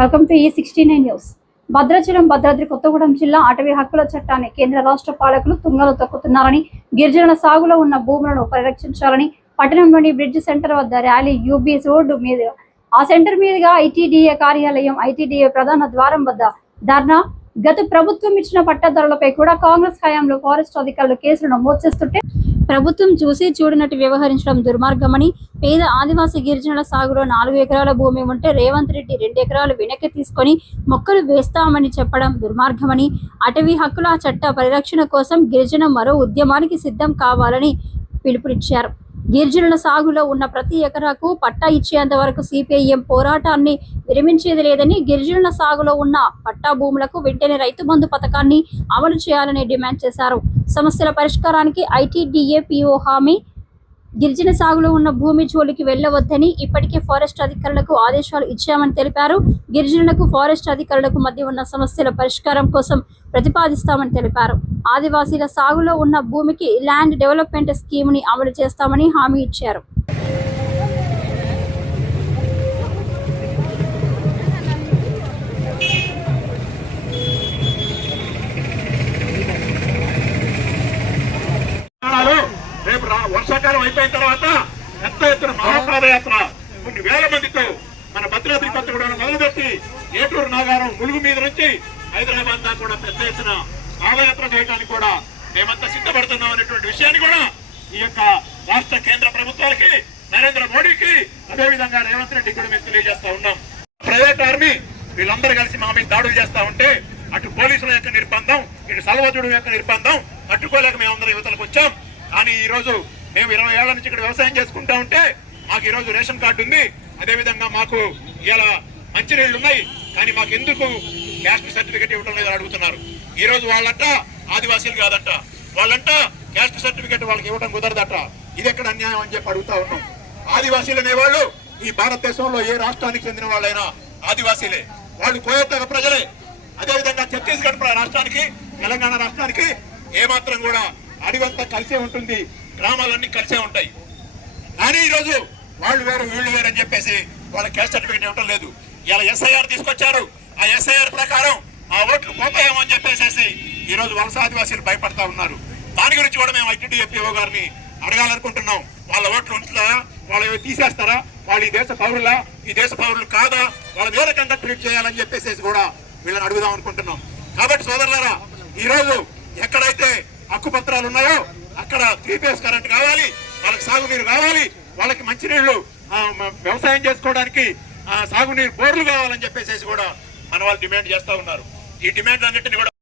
Welcome to E69 news. Bhadrachalam Bhadradri Kothagudem జిల్లా అటవీ హక్కుల చట్టాన్ని కేంద్ర రాష్ట్ర పాలకులు తుంగలో తొక్కుతున్నారని, గిరిజనుల సాగులో ఉన్న భూములను పరిరక్షించాలని పట్టణంలోని బ్రిడ్జ్ సెంటర్ వద్ద ర్యాలీ, యూబీ రోడ్డు మీద ఆ సెంటర్ మీదుగా ITDA కార్యాలయం, ITDA ప్రధాన ద్వారం వద్ద ధర్నా. గత ప్రభుత్వం ఇచ్చిన పట్టాదారులపై కూడా కాంగ్రెస్ హయాంలో ఫారెస్ట్ అధికారులు కేసులు నమోదు చేస్తుంటే ప్రభుత్వం చూసి చూడనట్టు వ్యవహరించడం దుర్మార్గమని, పేద ఆదివాసీ గిరిజనుల సాగులో 4 ఎకరాల భూమి ఉంటే రేవంత్ రెడ్డి 2 ఎకరాలు వెనక్కి తీసుకొని మొక్కలు వేస్తామని చెప్పడం దుర్మార్గమని, అటవీ హక్కుల చట్ట పరిరక్షణ కోసం గిరిజన మరో ఉద్యమానికి సిద్ధం కావాలని పిలుపునిచ్చారు. గిరిజనుల సాగులో ఉన్న ప్రతి ఎకరాకు పట్టా ఇచ్చేంత వరకు CPIM పోరాటాన్ని విరమించేది లేదని, గిరిజనుల సాగులో ఉన్న పట్టా భూములకు వెంటనే రైతు బంధు పథకాన్ని అమలు చేయాలని డిమాండ్ చేశారు. సమస్యల పరిష్కారానికి ITDA PO హామీ, గిరిజన సాగులో ఉన్న భూమి జోలికి వెళ్లవద్దని ఇప్పటికే ఫారెస్ట్ అధికారులకు ఆదేశాలు ఇచ్చామని తెలిపారు. గిరిజనులకు ఫారెస్ట్ అధికారులకు మధ్య ఉన్న సమస్యల పరిష్కారం కోసం ప్రతిపాదిస్తామని తెలిపారు. ఆదివాసీల సాగులో ఉన్న భూమికి ల్యాండ్ డెవలప్మెంట్ స్కీమ్ని అమలు చేస్తామని హామీ ఇచ్చారు. రేపు వర్షాకాలం అయిపోయిన తర్వాత పెద్ద ఎత్తున మహాపాదయాత్ర కొన్ని వేల మందితో మన భద్రాద్రి కొత్తగూడెం మొదలుపెట్టి ఏటూరు నాగారం ములుగు మీద నుంచి హైదరాబాద్ దాకా కూడా పెద్ద ఎత్తున పాదయాత్ర చేయడానికి కూడా మేమంతా సిద్ధపడుతున్నాం అనేటువంటి విషయాన్ని కూడా ఈ యొక్క రాష్ట్ర కేంద్ర ప్రభుత్వాలకి, నరేంద్ర మోడీకి, అదేవిధంగా రేవంత్ రెడ్డి కూడా మేము తెలియజేస్తా ఉన్నాం. ప్రైవేట్ ఆర్మీ వీళ్ళందరూ కలిసి మా మీద దాడులు చేస్తా ఉంటే అటు పోలీసుల యొక్క నిర్బంధం, ఇటు సలవజుడు యొక్క నిర్బంధం తట్టుకోలేక మేమందరం యువతలకు వచ్చాం. కానీ ఈ రోజు మేము 20 ఏళ్ల నుంచి ఇక్కడ వ్యవసాయం చేసుకుంటా ఉంటే మాకు ఈ రోజు రేషన్ కార్డు ఉంది, అదేవిధంగా మాకు ఇలా మంచినీళ్లు ఉన్నాయి, కానీ మాకు ఎందుకు క్యాస్ట్ సర్టిఫికేట్ ఇవ్వడం లేదని అడుగుతున్నారు. ఈ రోజు వాళ్ళంట ఆదివాసీలు కాదంట, వాళ్ళంట క్యాస్ట్ సర్టిఫికేట్ వాళ్ళకి ఇవ్వడం కుదరదట. ఇది ఎక్కడ అన్యాయం అని చెప్పి అడుగుతా ఉన్నాం. ఆదివాసీలు అనేవాళ్ళు ఈ భారతదేశంలో ఏ రాష్ట్రానికి చెందిన వాళ్ళైనా ఆదివాసీలే, వాళ్ళు కోయతగ ప్రజలే. అదేవిధంగా ఛత్తీస్గఢ్ రాష్ట్రానికి, తెలంగాణ రాష్ట్రానికి ఏమాత్రం కూడా అడివంతా కలిసే ఉంటుంది, గ్రామాలన్నీ కలిసే ఉంటాయి. కానీ ఈరోజు వాళ్ళు వేరు వీళ్ళు వేరు అని చెప్పేసి వాళ్ళ క్యాస్ట్ సర్టిఫికేట్ ఇవ్వడం లేదు. ఇలా SIR తీసుకొచ్చారు. ఆ SIR ప్రకారం ఆ ఓట్లు పోతాయేమో అని చెప్పేసి ఈ రోజు వలస ఆదివాసీలు భయపడతా ఉన్నారు. దాని గురించి కూడా మేము ITDA PO గారిని అడగాలనుకుంటున్నాం. వాళ్ళ ఓట్లు ఉంటుందా, వాళ్ళు తీసేస్తారా, వాళ్ళు ఈ దేశ పౌరులా, ఈ దేశ పౌరులు కాదా, వాళ్ళు ఏ రకంగా ట్రీట్ చేయాలని చెప్పేసి కూడా వీళ్ళని అడుగుదాం అనుకుంటున్నాం. కాబట్టి సోదరులారా, ఈ రోజు ఎక్కడైతే హక్కుపత్రాలు ఉన్నాయో అక్కడ 3 ఫేజ్ కరెంట్ కావాలి, వాళ్ళకి సాగునీరు కావాలి, వాళ్ళకి మంచినీళ్లు వ్యవసాయం చేసుకోవడానికి సాగునీరు బోర్లు కావాలని చెప్పేసి కూడా మన వాళ్ళు డిమాండ్ చేస్తా ఉన్నారు. ఈ డిమాండ్ అన్నింటినీ కూడా